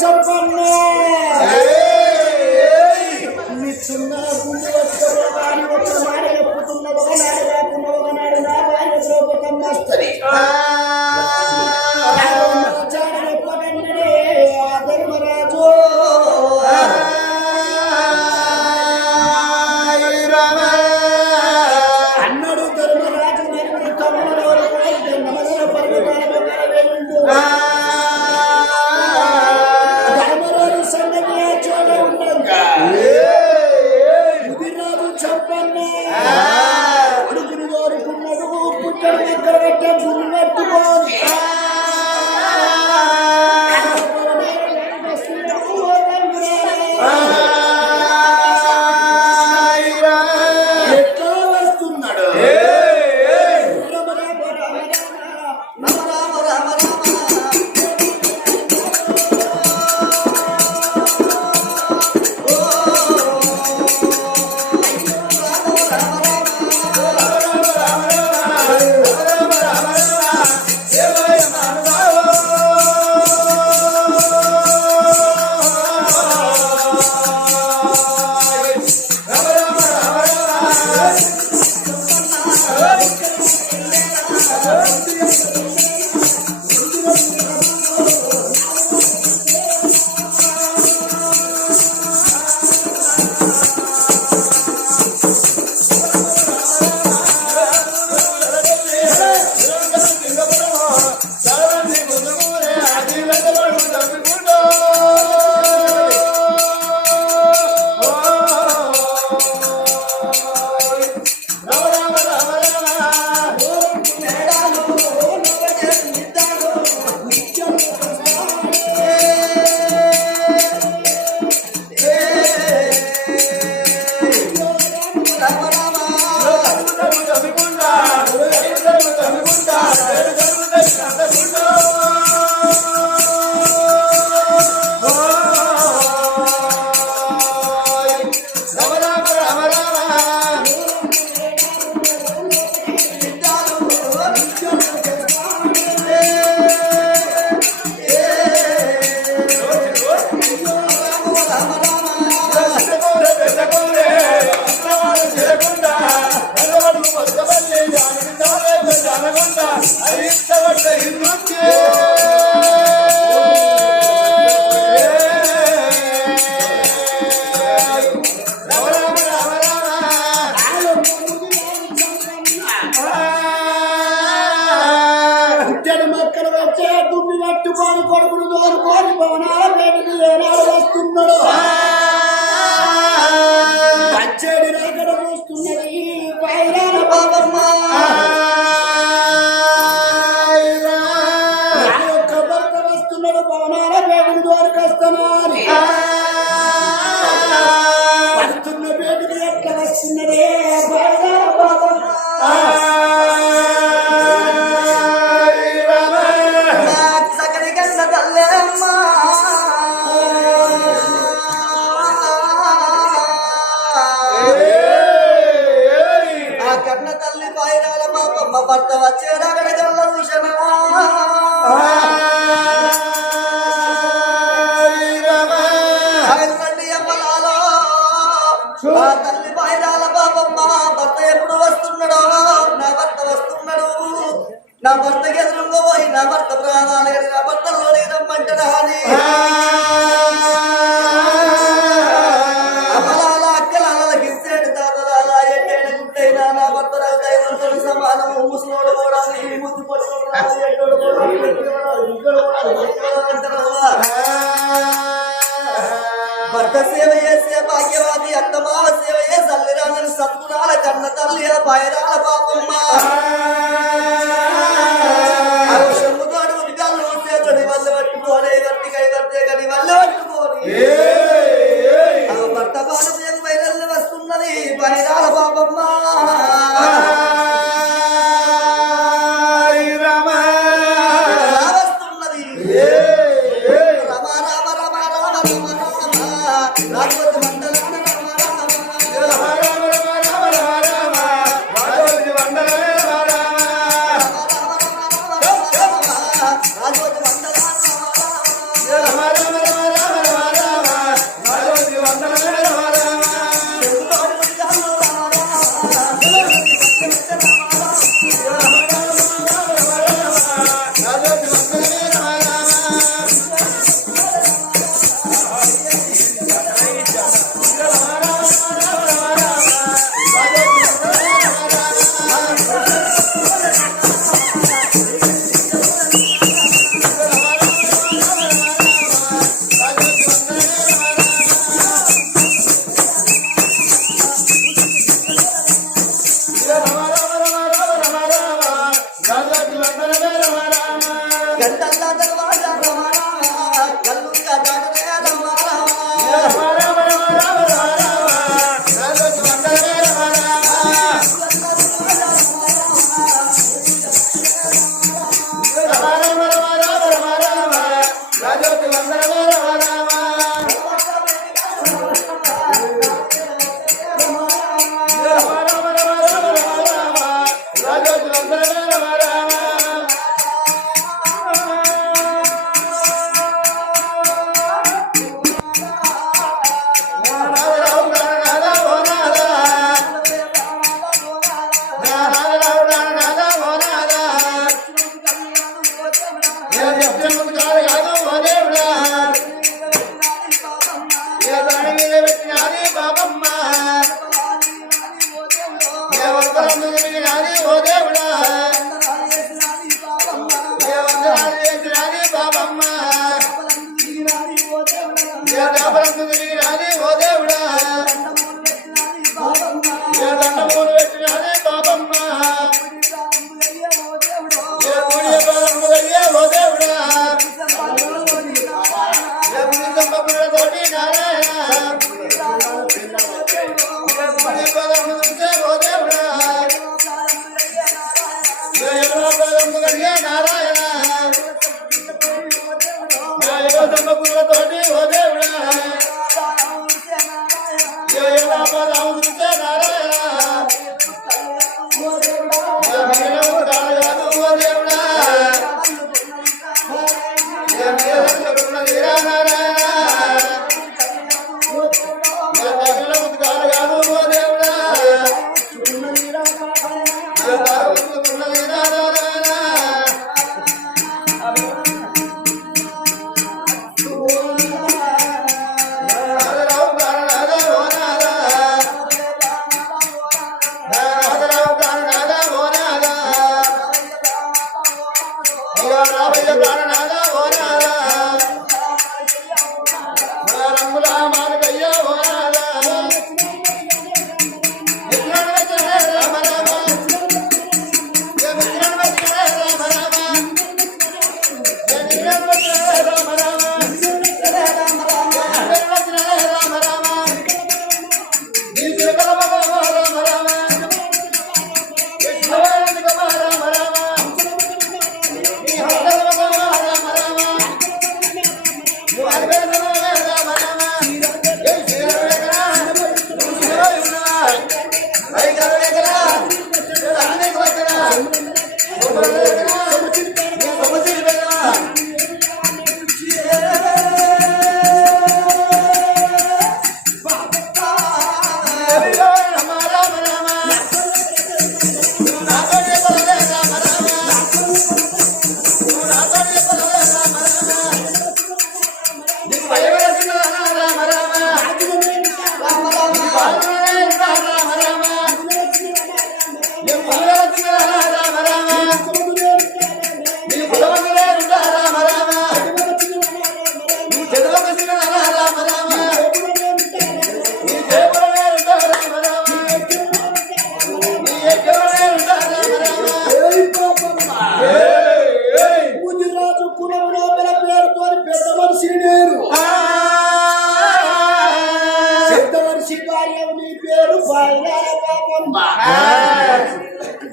చెప్పన్నా నిచ్చున్న గుండె వచ్చి వచ్చి మాట చెప్పుతున్న ఒకనాడు కాకుండా ఒకనాడు నా భార్య ద్రౌపదమ్మ వస్తుంది ధర్మరాజు అన్నాడు ధర్మరాజు నేను తమ్ముడు నమగల పర్వతాల ధర్మరాజు సంగతి చోట ఉండగా ముదిరాజు చెప్పన్నా అడుగులు కోరుకున్నాడు పుట్టడు ఎక్కడ పెట్టే గుళ్ళు పట్టుకోని కొడుకులు దోరుకోని భవనాల వేడికి ఏనాడు వస్తున్నాడు పచ్చేడి రేగడ చూస్తున్నది పైరాల బాబమ్మ నా యొక్క భర్త వస్తున్నాడు భవనాల వేడికి దోరుకొస్తానా అని వస్తున్న వేడికి ఎట్లా వస్తున్నదే పైరాల బాబమ్మ భర్త వచ్చేదా గల్ల భూషణ అమ్మలాలో ఆ తల్లి బయలాల బాబమ్మ భర్త ఎప్పుడు వస్తున్నాడో నా భర్త వస్తున్నాడు నా భర్తకి ఎదురుగా పోయి నా భర్త ప్రాణాలు నా భర్తలో రమ్మంటాడా అని అమ్మలాల అక్కలాలకి ఇచ్చేడు తాతలాల ఎట్టేడుంటైనా నా భర్త దైవంతో సమానము ముసలోడు కూడా ముద్దు పట్టుకోడు భర్త సేవ చేసే భాగ్యవాది అత్తమావ సేవ చేసి అల్లిరాని సత్పురాల కన్న తల్లి బయరాల పాపమ్మ చెమ్ముతోడు ఉడికాలు చేతడి వల్ల పట్టుకోని గట్టికై కట్టే గడి వల్ల పట్టుకోని భర్త భారతీయ బయలు వస్తున్నది బయరాల పాపమ్మ Rama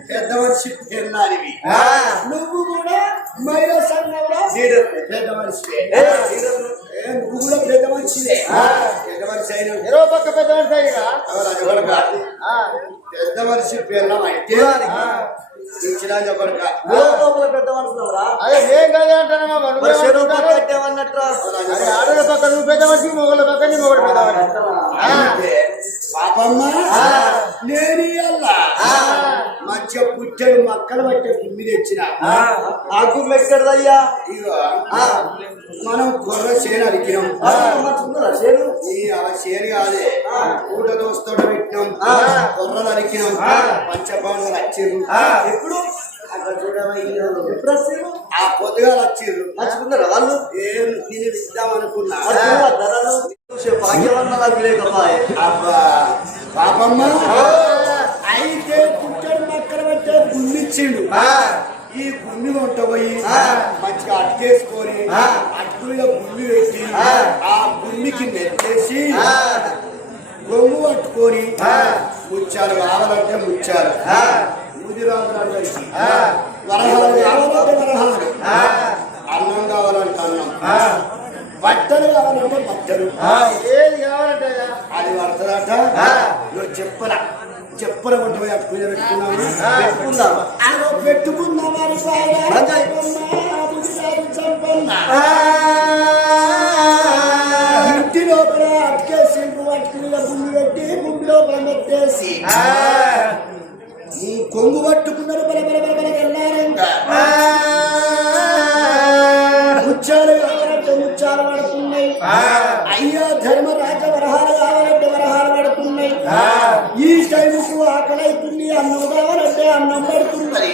పెద్ద మనిషి పెళ్ళాలివి నువ్వు కూడా మహిళా సంఘంలో పెద్ద మనిషి నువ్వు కూడా పెద్ద మనిషివే పెద్ద మనిషి అయిన ఇరవై పక్క పెద్ద మనిషి అయినా పెద్ద మనిషి పెళ్ళం అయితే ఇచ్చినా చెప్పడుక పెద్ద మనుషులు అదే ఏం కాదు అంటానమ్మా కట్టేమన్నట్టు ఆడల పక్క నువ్వు పెద్ద మనిషి మొగల పక్క నీ మొగడు పెద్ద మనిషి పాపమ్మ నేను మధ్య పుట్టడు మక్కలు పట్టే గుమ్మి తెచ్చిన ఆ గుమ్మి ఎక్కడదయ్యా ఇగో మనం కొర్ర చేను అడిగినాం చేను చేను కాదే ఊట దోస్తోట పెట్టినాం కొర్రలు అడిగినాం పంచపాండలు వచ్చిర్రు ఎప్పుడు ఎప్పుడు వచ్చారు ఆ పొద్దుగా వచ్చిర్రు నచ్చుకున్నారా వాళ్ళు ఏం నేను ఇద్దాం అనుకున్నా అబ్బా పాపమ్మ అయితే పుట్టడు మక్కలు పట్టే గుమ్మి ఇచ్చిండు ఈ గుమ్మి కొంట పోయి మంచిగా అట్టేసుకొని అట్టు మీద గుమ్మి పెట్టి ఆ గుమ్మికి నెట్టేసి గొమ్ము పట్టుకొని ముచ్చారు కావాలంటే ముచ్చారు ముదిరాజు వరహాలు కావాలంటే వరహాలు అన్నం కావాలంటే అన్నం, బట్టలు కావాలంటే బట్టలు, ఏది కావాలంటే అది పడుతుందట. నువ్వు చెప్పుల కొట్టు పోయి పూజ పెట్టుకున్నాము, పెట్టుకుందామా ఇంటి లోపల అట్కేసి పట్టుకుని గుండు పెట్టి గుండు లోపల పెట్టేసి కొంగు పట్టుకున్నారు. బల బల బల బల వెళ్ళారంట. ముత్యాలు కావాలంటే ముత్యాలు పడుతున్నాయి. అయ్యా ధర్మరాజ వరహాలు కావాలంటే వరహాలు పడుతున్నాయి. ఈ టైంకు ఆకలి అవుతుంది, అన్నం కావాలంటే అన్నం పడుతున్నది.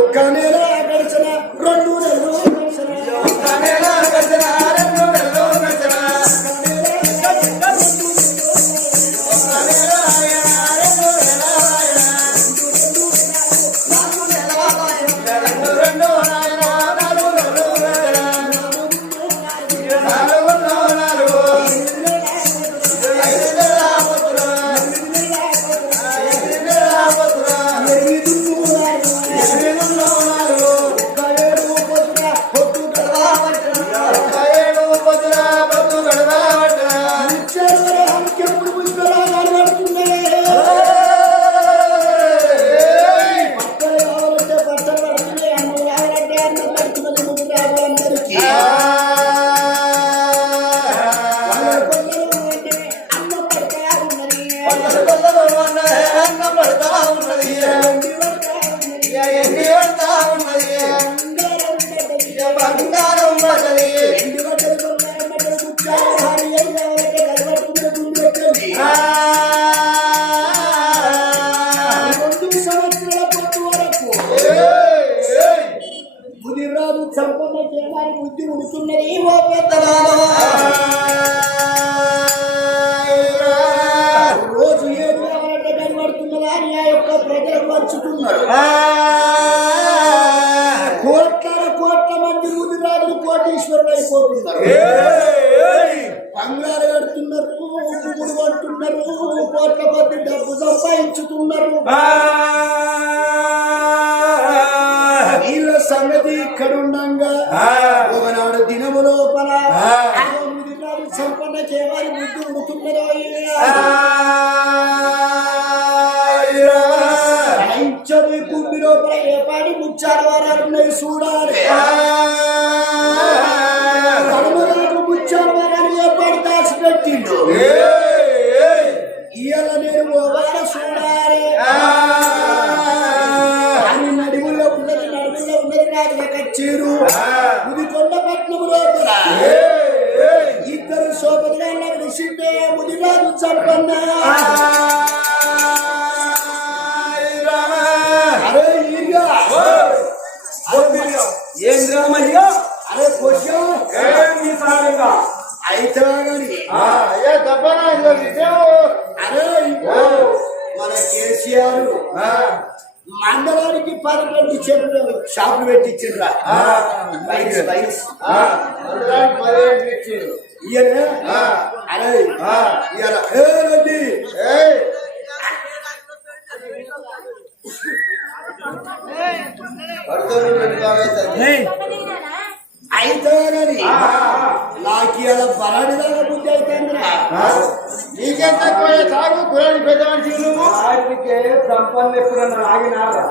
ఒక్క నెల గడిచిన 2 నెలలు గడిచిన, ఒక్క నెల గడిచిన 2 నెలలు గడిచిన, బుద్ధి ఉడుతున్నది. ఓ రోజు ఏడు కావాలంటే కనబడుతున్నదా అని ఆ యొక్క ప్రజలకు వచ్చుతున్నాడు. కోట్ల మంది ముదిరాజులు కోటీశ్వరులు అయిపోతున్నారు. బంగారు కడుతున్నారు, ఉప్పులు కొడుతున్నారు, కోట్ల కొద్ది డబ్బు సంపాదించుతున్నారు. వీళ్ళ సంగతి ఇక్కడ ఉండగా ఒకనాడు దినము లోపల ముదిరాజు సంపన్న చేయాలి బుద్ధి ఉడుతున్నదో కుండి లోపల ఏపాటి ముచ్చారు వారాలు చూడాలి. కర్మరాజు ముచ్చారు వారాలు ఏపాటి దాచిపెట్టిండు. ఇవాళ నేను ఓ వార చూడాలి అని నడుములో ఉన్నది రాజులకు వచ్చారు. ముదికొండ పట్నం లోపల ఇద్దరు శోభనాల విషిండే ముదిరాజు సంపన్న. ఏం గ్రామయ్యా? అరే కొంచెం అయితే అరే మన కేసీఆర్ మండలానికి 12 ఇచ్చారు, షాపులు పెట్టించారు. అరే ఏనండి అయితే నాకు ఇలా బరాడిదాకా బుద్ధి అయితే నీకెంత తాగు కురాని పెద్ద మనిషి నువ్వు సంపన్న ఎప్పుడన్నా ఆగినారా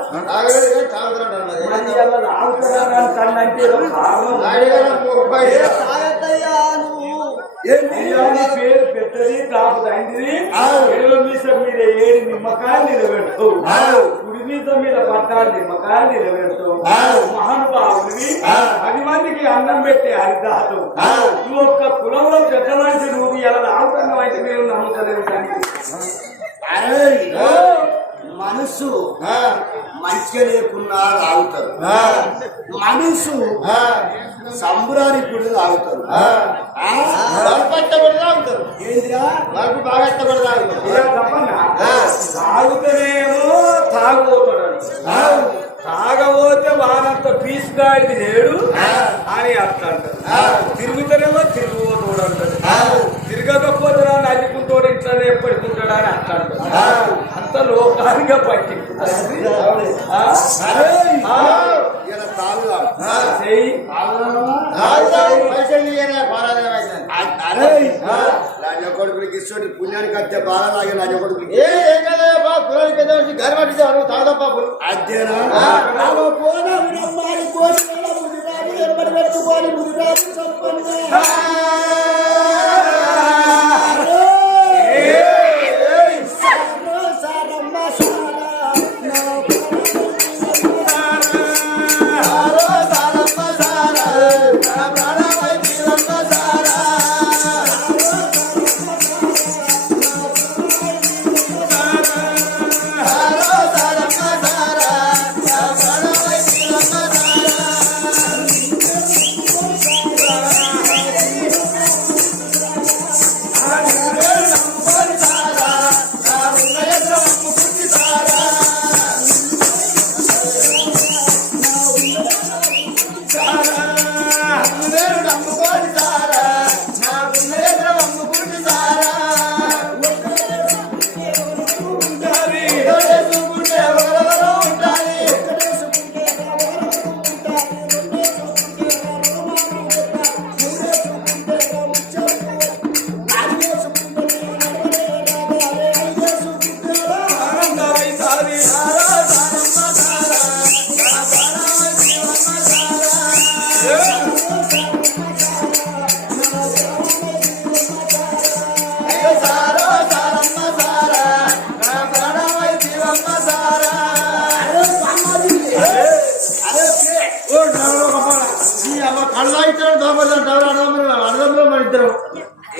పేరు పెట్టది తాపు తండ్రి మీద 7 నిమ్మకాయలు నిలబెడతావు, కుడి మీద 14 నిమ్మకాయలు నిలబెడతావు. మహానుభావుడివి 10 మందికి అన్నం పెట్టే హరిదాసు నువ్వు ఒక్క కులంలో పెద్ద మనిషి నువ్వు ఎలా ఆగుతున్నావు అయితే మేము నమ్ముతలేదు. మనసు మంచిగా లేకున్నా తాగుతారు, మనసు సంబరానికి కూడా తాగుతారు. ఏంటిరా వాళ్ళు బాగా ఇష్టపడి తాగుతానేమో తాగుపోతాడు, తాగబోతే వానంత పీస్ గాడిది లేడు అని అట్లా అంటారు. తిరుగుతానేమో తిరుగుపోతాడు అంటాడు, తిరగకపోతే నల్లుకుంటాడు ఇట్లా ఎప్పటికుంటాడు అని అట్లా అంటారు. అంత లోకాలుగా పట్టించుకుంటారు. తాగుదాం రాజ కొడుకులకి ఇష్టం పుణ్యానికి వచ్చే బాగా లాగే రాజ కొడుకులకి అదేనా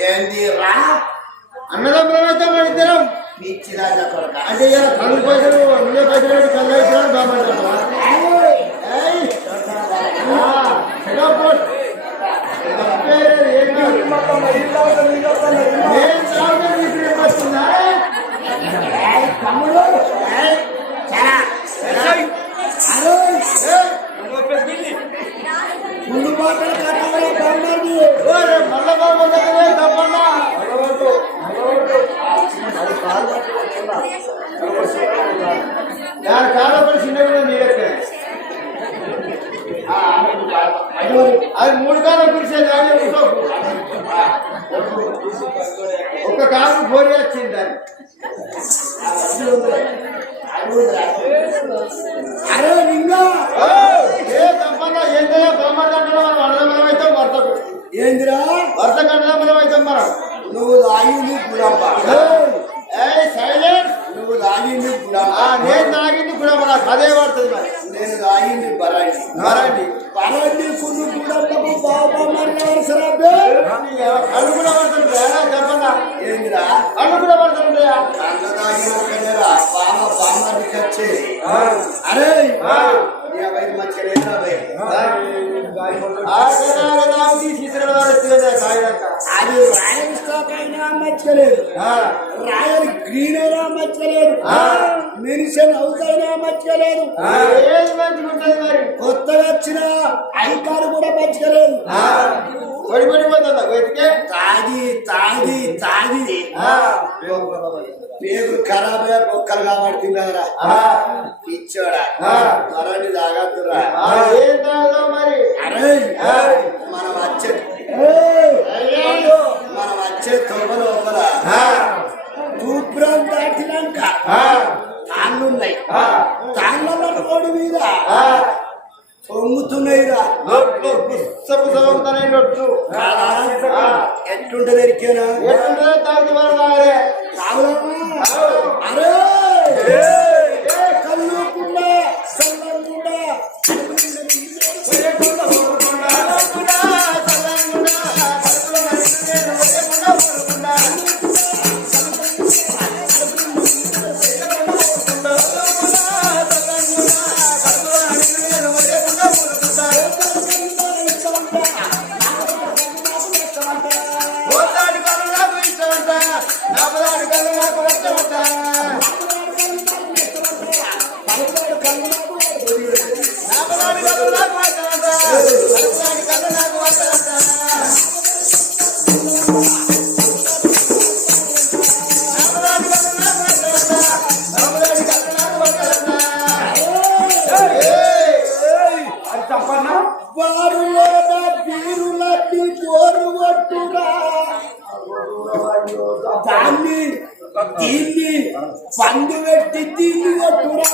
ఏంది రా అన్నదమ్ములమైతే మన ఇద్దరం పిచ్చి రాజా కొడుక అంటే కళ్ళు పైసలు నువ్వే పైసలు కళ్ళు ఇద్దరం బాగుంటాం ముందు మాటలు మళ్ళా బాగుంటుంది తప్పన్నా దాని కాలపడి చిన్నగా నీరెక్కే అది 3 కాలం కురిసేది ఒక్క కాలం పోరి వచ్చింది దాన్ని అరే నింగా ఏ తప్పన్నా ఏంటో బ్రహ్మదండం మనం అన్నదమ్ములమైతే వర్తకు ఏందిరా వర్తకు అన్నదమ్ములమైతే మనం నువ్వు తాగింది గుడమ్మ సైలెంట్ నువ్వు తాగింది గుడమ్మ నేను తాగింది కూడా నాకు అదే పడుతుంది మరి నేను తాగింది బరాండి మరండి బరాండి కుళ్ళు గుడమ్మకు బాబా కళ్ళు కూడా పడుతుంది చెప్పన్నా ఏందిరా కళ్ళు కూడా పడుతుంటాయా కళ్ళు తాగినరా బామ బామ్మకి వచ్చేది అరే మంచిగా లేదా అది రాయల్ స్టాక్ అయినా మర్చిపోలేదు రాయల్ గ్రీన్ అయినా మర్చిపోలేదు మెన్షన్ హౌస్ అయినా మర్చిపోలేదు కొత్తగా వచ్చిన ఐకార్ కూడా మర్చిపోలేదు తాగి తాగి తాగి పేరు ఖరాబ్ అయ్యా బొక్కలు కాబట్టి ఇచ్చోడా మరండి తాగద్దురా మరి అరే మనం వచ్చే తొమ్మ లోపల తూప్రం దాటినాక తాళ్ళున్నాయి తాళ్ళ రోడ్డు మీద పొంగుతున్నాయిరా ఎట్టుంటది ఎరికేనా అరే కల్లుకుండా సల్లంకుండా వీరులన్నీ పోరు కొట్టురా దాన్ని దీన్ని పండు పెట్టి దీన్ని కొట్టురా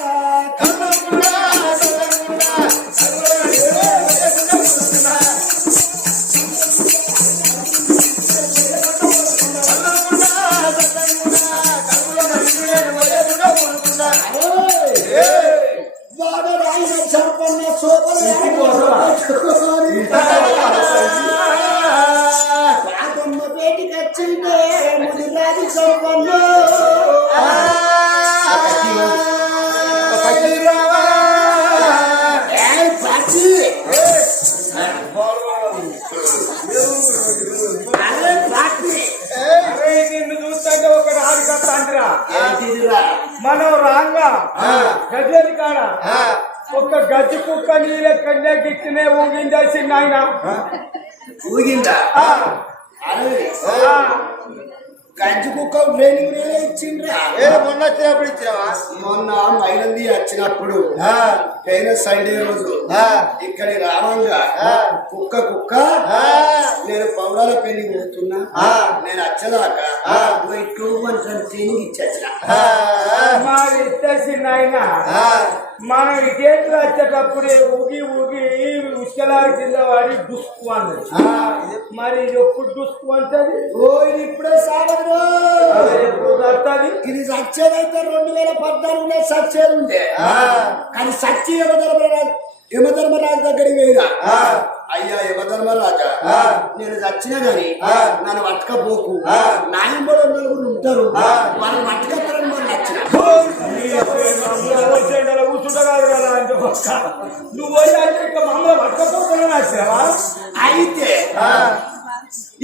మనం రాంగా గజని కాడ ఒక గజ్జి కుక్క నీళ్ళ కన్యా గిట్టినే ఊగించేసి నాయన ఊగిందా గంజి కుక్క ట్రైనింగ్ నేనే ఇచ్చిండ్రా మొన్న వచ్చినప్పుడు ఇచ్చినావా మొన్న మైనంది వచ్చినప్పుడు పోయిన సండే రోజు ఇక్కడి రావంగా కుక్క కుక్క నేను పౌడాల పెళ్లి పోతున్నా నేను వచ్చేదాకా టూ మంత్స్ ట్రైనింగ్ ఇచ్చొచ్చిన మరి ఇచ్చేసి నాయన మనం ఇటేట్లు వచ్చేటప్పుడే ఊగి ఊగి ఉష్కలా కింద వాడి డుస్కు అన్నది మరి ఇది ఎప్పుడు డుస్కు అంటది ఇప్పుడే సాగదు ఇది సచ్చేదైతే 2014 సచ్చేది ఉండే కానీ సచ్చి యమధర్మరాజు దగ్గరికి పోయినా అయ్యా యమధర్మరాజా నేను చచ్చినా గాని నన్ను పట్టుకపోకు నాయనబడి నలుగురు ఉంటారు వాళ్ళు పట్టుకొస్తారని మనం నచ్చిన నువ్వు మమ్మల్ని పట్టుకపోతున్నా అయితే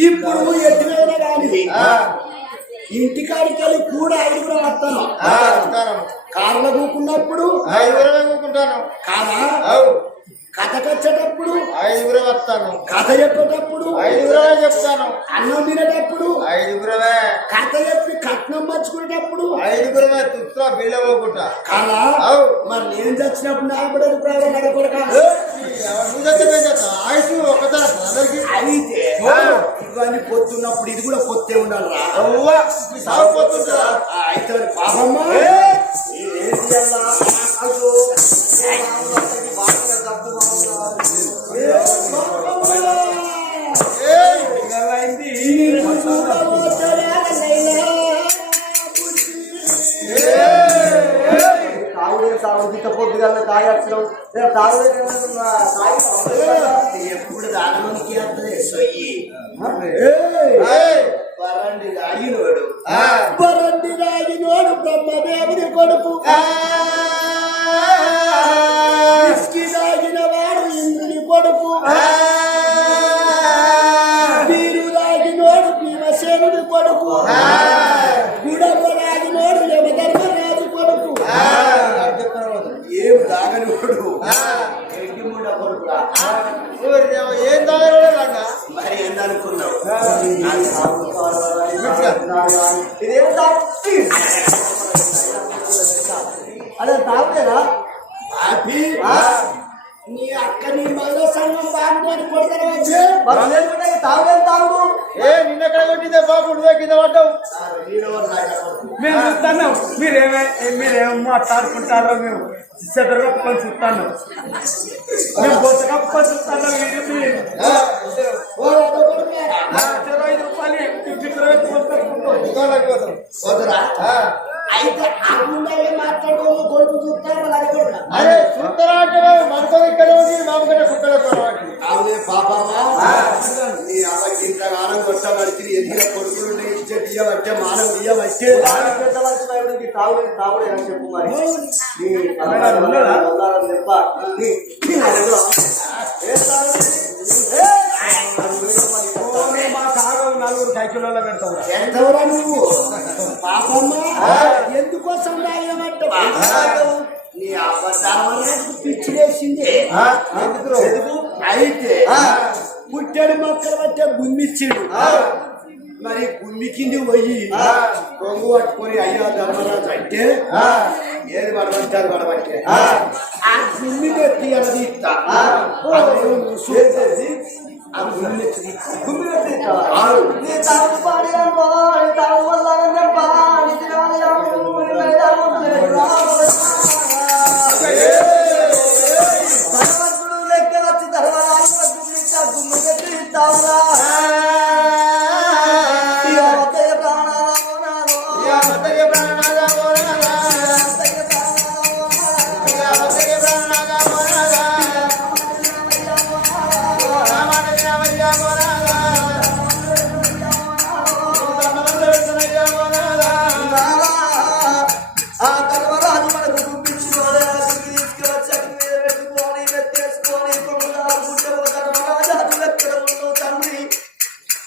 ఇప్పుడు ఎటువైనా కానీ ఇంటికాడికి వెళ్ళి కూడా 5 వస్తాను కార్లో కూకున్నప్పుడు 5 కూకుంటాను కాదా కథకొచ్చేటప్పుడు 5 వస్తాను కథ చెప్పేటప్పుడు 5 చెప్తాను అన్నం తినేటప్పుడు 5 కథ చెప్పి కట్నం పంచుకునేటప్పుడు 5 తుస్తా బిళ్ళ పోకుండా కాదా మరి నేను చచ్చినప్పుడు నాగబడి ప్రాణం నడకూడక ఆయుష్ ఒకసారి అందరికి అయితే ఇవన్నీ పొత్తున్నప్పుడు ఇది కూడా పొత్తే ఉండాలిరా సాగు పోతుందా అయితే పాపమ్మ ఎప్పుడు దానమునికి సొయ్యి వరండి రాగినోడు బ్రహ్మదేవుని కొడుకు రాగిన వాడు ఇంద్రుని కొడుకు వీరు రాగినోడు భీమసేనుడి కొడుకు గుడవ రాగినోడు యమధర్మరాజు కొడుకు ఏం దాగనివాడు ఏం తాగలే మరి ఏందనుకున్నావు అదే తాగులేదా నీ అక్క నీ మహిళా సంఘం బాగుందని కొడతారు వచ్చే తాగులేదు తాగు నిన్నెక్కడ కొట్టిందే బాబు నువ్వే కింద పడ్డావు మేము చూస్తున్నాం మీరేం మాట్లాడుకుంటారో మేము చెదరగప్పని చూస్తాను మేము బొత్తగప్పని చూస్తాను 5 రూపాయలు వదరా అయితే అమ్ముండే మాట్లాడుకోవాలి కొడుకు చూస్తారు అది కూడా అరే చూస్తారా అంటే మనతో ఇక్కడ ఉంది మామూలుగా కుక్కల అవునే పాపమ్మా నీ అమ్మకి ఇంతగానం కొట్టబడితే ఎదిగిన కొడుకులు ఇచ్చే బియ్యం వచ్చే మానం బియ్యం వచ్చే తాగులేదు తాగుడే అని చెప్పు మరి చెప్ప మా కాగం 4 సైకిళ్ళలో పెడతావు ఎంతవరా నువ్వు పాపమ్మ ఎందుకోసం రాయమంటావు నీ అబద్ధాలకు పిచ్చి వేసింది అయితే పుట్టెడు మొక్కలు పట్టే గుమ్మిచ్చిండు మరి గుమ్మి కింది పోయి కొంగు పట్టుకొని అయ్యా ధర్మరాజు అంటే ఏది పడమంటారు పడమంటే ఆ గుమ్మి పెట్టి అది ఇస్తా ఆ గుమ్మి నీ తాము పాడి తాము వల్ల భగవంతుడు లెక్క వచ్చి ధర్మరాజు గుమ్మి పెట్టి ఇస్తావురా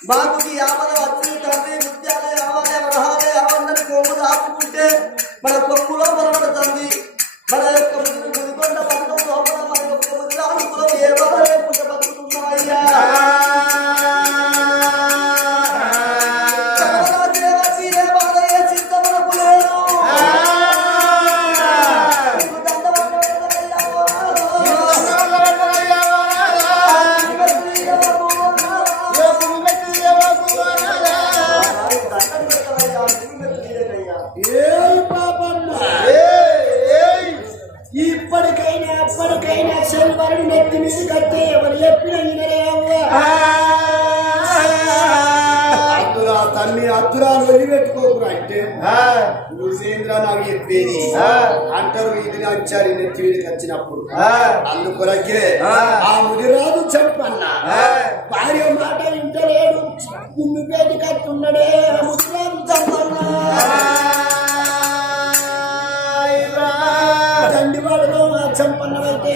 బాబుకి ఆపద వచ్చింది తండ్రి ముత్యాలే రావాలే వరహాలే అవన్నీ కొమ్ము దాపుకుంటే మన కొమ్ములో బలపడుతుంది మన యొక్క ముదికొండ పథకం లోపల మన యొక్క ముదిరాలు ఏ బాధ లేకుండా బతుకుతున్నాయ్యా ఏ బాధ ఏ చింత మనకు లేదు ఇప్పటికైనా ఎప్పటికైనా శనివారం నెత్తి మీద కట్టే ఎవరు చెప్పిన అద్దురా తల్లి అద్దురా వదిలిపెట్టుకోకురా అంటే నువ్వేంద్ర నాకు చెప్పేది అంటారు వీధిని వచ్చారు నెత్తి మీదకి వచ్చినప్పుడు అందుకొరకే ఆ ముదిరాజు చెప్పన్న భార్య మాట వింటలేడు గుమ్మి పేటి కట్టున్నాడే ముదిరాజు చెప్పన్నా దండివాడలో చంపన్నవైతే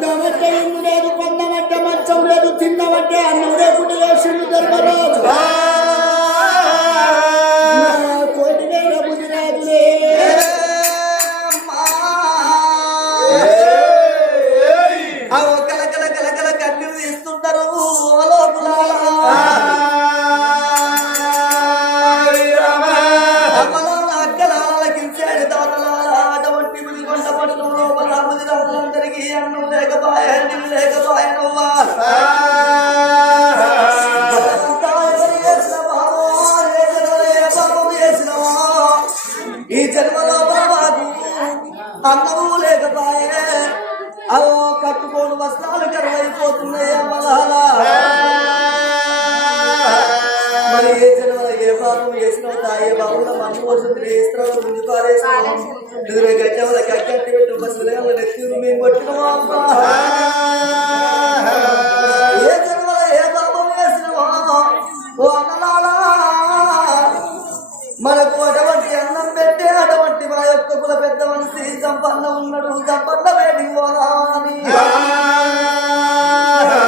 ఉండమంటే ఇల్లు లేదు పొందమంటే మంచం లేదు తిన్నమంటే అన్నం లేకుండా వేసిండు ధర్మరాజు కోటి వేల ముదిరాజులే కలకల కన్ను తీస్తుంటారు లోపల అందరికీ అన్నం లేకపోయా నీళ్ళు లేకపోయానవ్వా ఈ జన్మలో బాబాకు అన్నము లేకపోయే అదో కట్టుకోని వస్త్రాలు కరువైపోతున్నాయి అమ్మలాలా మరి ఏ జన్మలో ఏ పాపం వేసినావు తాగే బాబులో మన్ను వస్తుంది వేస్తున్నావు ముందు పారేసినావు ఎదురు గడ్డవల కట్టి పెట్టు బస్సులు నెత్తిరు మేము కొట్టినావా అమ్మా ఏ జన్మలో ఏ పాపం వేసినావా ఓ అన్నలాలా మనకు అటువంటి అన్నం పెట్టే అటువంటి మా యొక్క కుల పెద్ద మనిషి సంపన్న ఉన్నాడు సంపన్న వేడికి పోదా